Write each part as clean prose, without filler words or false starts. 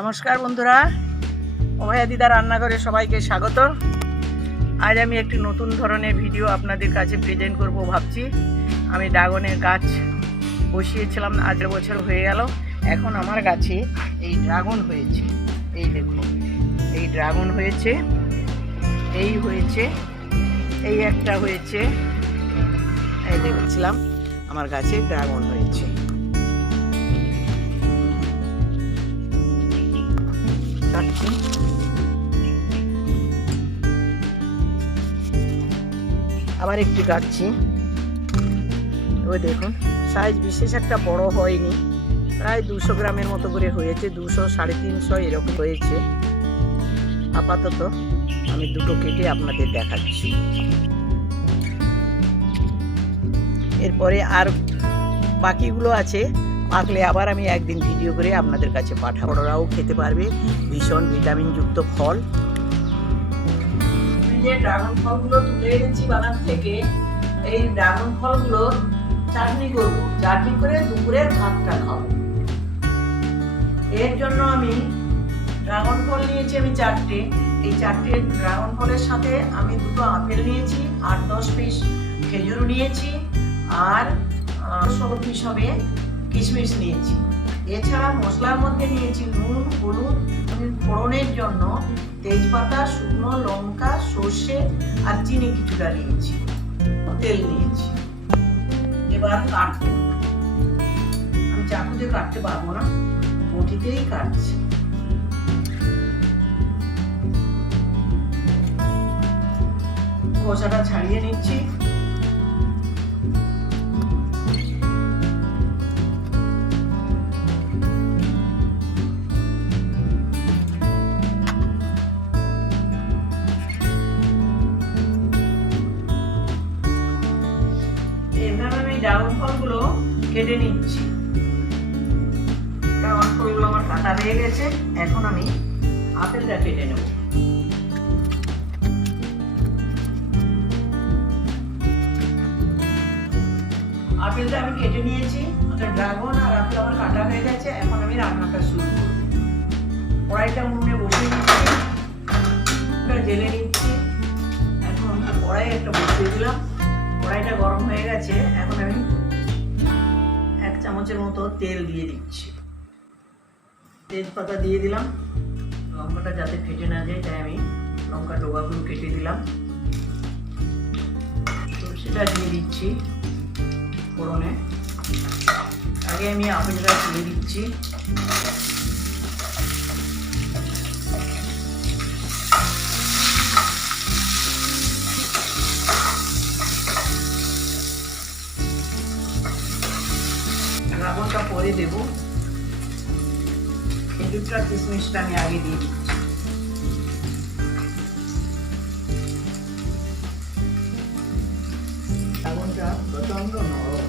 নমস্কার বন্ধুরা, অভয়া দিদা রান্নাঘরে সবাইকে স্বাগত। আজ আমি একটি নতুন ধরনের ভিডিও আপনাদের কাছে প্রেজেন্ট করব ভাবছি। আমি ড্রাগনের গাছ বসিয়েছিলাম, 18 বছর হয়ে গেল। এখন আমার গাছে এই ড্রাগন হয়েছে। এই দেখুন, এই ড্রাগন হয়েছে, এই হয়েছে, এই একটা হয়েছে। এই দেখছিলাম আমার গাছে ড্রাগন হয়েছে। আবার একটু কাটছি। ওই দেখুন, সাইজ বিশেষ একটা বড় হয়নি, প্রায় 200 গ্রামের মতো করে হয়েছে, 200 350 এরকম হয়েছে। আপাতত আমি দুটো কেটে আপনাদের দেখাচ্ছি। এরপরে আর বাকিগুলো আছে, পাকলে আবার আমি একদিন ভিডিও করে আপনাদের কাছে পাঠাবো। ওরাও খেতে পারবে, ভীষণ ভিটামিনযুক্ত ফল। যে ড্রাগন ফলগুলো তুলে এনেছি বাগান থেকে, এই ড্রাগন ফলগুলো চাটনি করব, চাটনি করে দুপুরের ভাতটা খাবো। এর জন্য আমি ড্রাগন ফল নিয়েছি আমি 4টে। এই 4টে ড্রাগন ফলের সাথে আমি 2টো আপেল নিয়েছি, 8-10 পিস খেজুর নিয়েছি, আর 16 পিস হবে কিশমিশ নিয়েছি। এছাড়া মশলার মধ্যে নিয়েছি নুন, হলুদ, ফোড়নের জন্য তেজপাতা, শুকনো লঙ্কা, সর্ষে আর চিনি কিছুটা নিয়েছি, তেল নিয়েছি। এবার কাটবো। আমি চাকুতে কাটতে পারবো না, বটিতেই কাটছি। খোসাটা ছাড়িয়ে নিচ্ছি। ড্রাগন ফলগুলো কেটে নিচ্ছি। ড্রাগন ফলগুলো আমার কাটা হয়ে গেছে। এখন আমি আপেলটা কেটে নেব। আপেলটা আমি কেটে নিয়েছি, ড্রাগন আর আপেল আমার কাটা হয়ে গেছে। এখন আমি রান্নাটা শুরু করব। কড়াইটা উনুনে বসিয়ে নিচ্ছি, জেলে নিচ্ছি। এখন আমি কড়াই একটা বসিয়ে দিলাম। কড়াইটা গরম হয়ে গেছে। এখন আমি 1 চামচের মতো তেল দিয়ে দিচ্ছি। তেজপাতা দিয়ে দিলাম। লঙ্কাটা যাতে ফেটে না যায় তাই আমি লঙ্কা ডোবাগুলো কেটে দিলাম। সরষেটা দিয়ে দিচ্ছি ফোড়নে। আগে আমি আপেলটা তুলে দিচ্ছি। ড্রাগনটা পরে দেবো, খেজুরটা কিশমিশটা আমি আগে দিয়ে দিচ্ছি। ড্রাগনটা প্রচন্ড নরম,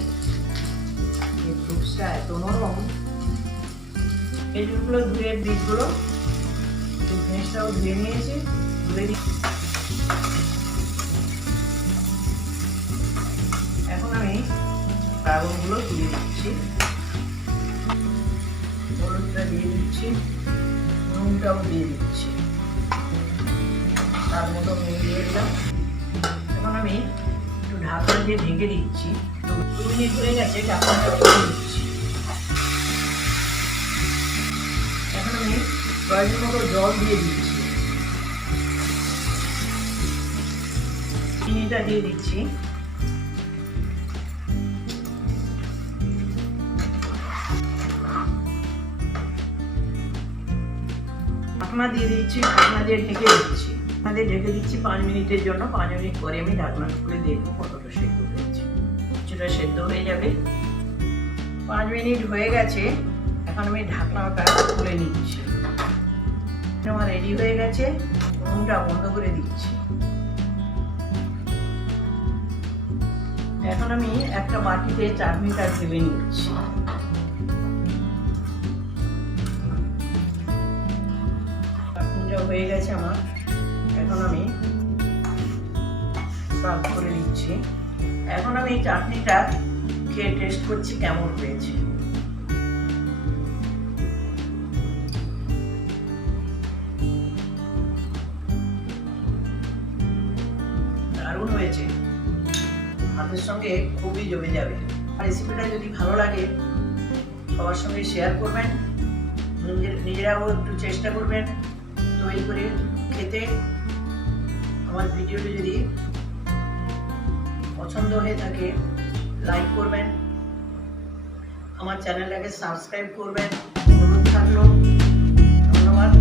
এই ফ্রুটসটা এত নরম। খেজুরগুলো ধুয়ে, বীজগুলো, কিশমিশটাও ধুয়ে নিয়েছি, ধুয়ে দিচ্ছি। এখন আমি ড্রাগনগুলো তুলে দিচ্ছি। হলুদটা দিয়ে দিচ্ছি, নুনটাও দিয়ে দিচ্ছি, তার মতো নুন দিয়ে দিলাম। এখন আমি একটু ঢাকনা দিয়ে ঢেকে দিচ্ছি। 2 মিনিট হয়ে গেছে, ঢাকনাটা খুলে দিচ্ছি। এখন আমি প্রয়োজন মতো জল দিয়ে দিচ্ছি। চিনিটা দিয়ে দিচ্ছি। ঢাকনা দিয়ে দিচ্ছি, ঢাকনা দিয়ে ঢেকে দিচ্ছি। ঢাকনা দিয়ে ঢেকে দিচ্ছি 5 মিনিটের জন্য। 5 মিনিট পরে আমি ঢাকনা খুলে দেখবো কতটা সেদ্ধ হয়েছে। কিছুটা সেদ্ধ হয়ে যাবে। 5 মিনিট হয়ে গেছে। এখন আমি ঢাকনাটা খুলে নিচ্ছি। আমার রেডি হয়ে গেছে। উনুনটা বন্ধ করে দিচ্ছি। এখন আমি একটা বাটিতে চাটনিটা ঢেলে নিচ্ছি। হয়ে গেছে আমার। এখন আমি সার্ভ করে দিচ্ছি। এখন আমি এই চাটনিটা খেয়ে টেস্ট করছি কেমন হয়েছে। দারুণ হয়েছে, ভাতের সঙ্গে খুবই জমে যাবে। রেসিপিটা যদি ভালো লাগে সবার সঙ্গে শেয়ার করবেন, নিজেরাও একটু চেষ্টা করবেন তৈরি করে খেতে। আমার ভিডিওটি যদি পছন্দ হয়ে থাকে লাইক করবেন, আমার চ্যানেলটাকে সাবস্ক্রাইব করবেন, অনুরোধ থাকলো। ধন্যবাদ।